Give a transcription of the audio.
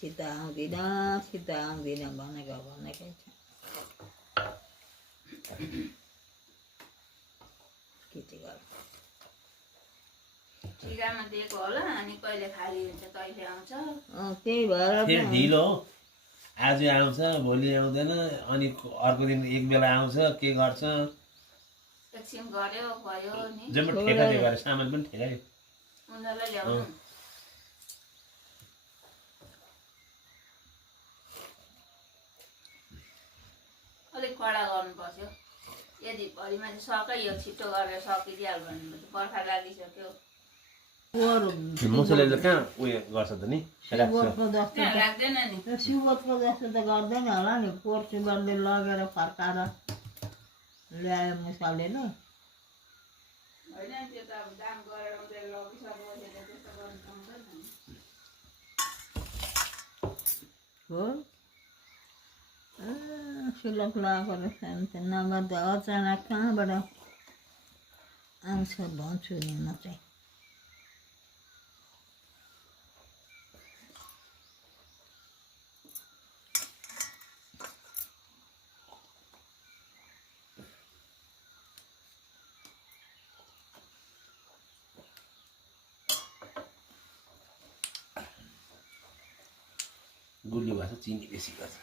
सिधा आउँदिन भनेको भनेकै छ के चाहिँ गर्नु ठिकामा दिएको होला अनि कहिले खाली हुन्छ कहिले आउँछ त्यही भएर फेरि ढिलो हो आज आउँछ भोलि आउँदैन अनि अर्को दिन एक बेला आउँछ के गर्छ एकछिन गऱ्यो भयो नि जम्मै ठेका दियो गरे सामान पनि ठेकायो उनीहरूलाई ल्याउनु अलिक कडा गर्नु पर्छ यदि भरिमा चाहिँ सकै यो छिटो गरेर सकिदिइहाल्यो भने बर्खा लागिसक्यो मुसुलेले कहाँ उयो गर्छ त नि शिवको जस्तो त्यहाँ राख्दैन नि शिवको जस्तो त गर्दैन होला नि कोर्सी गर्दै लगेर फर्काएर ल्यायो मुसाले नै होइन त्यो त अब दाम गरेर उनीहरूले लगिसकेपछि त्यस्तो गर्नु पाउँदैन नि हो सुलभ लगाएको रहेछ नभए त अचानक कहाँबाट आउँछ भन्छु नि म चाहिँ गुलियो भएको छ चिनी बेसी गर्छ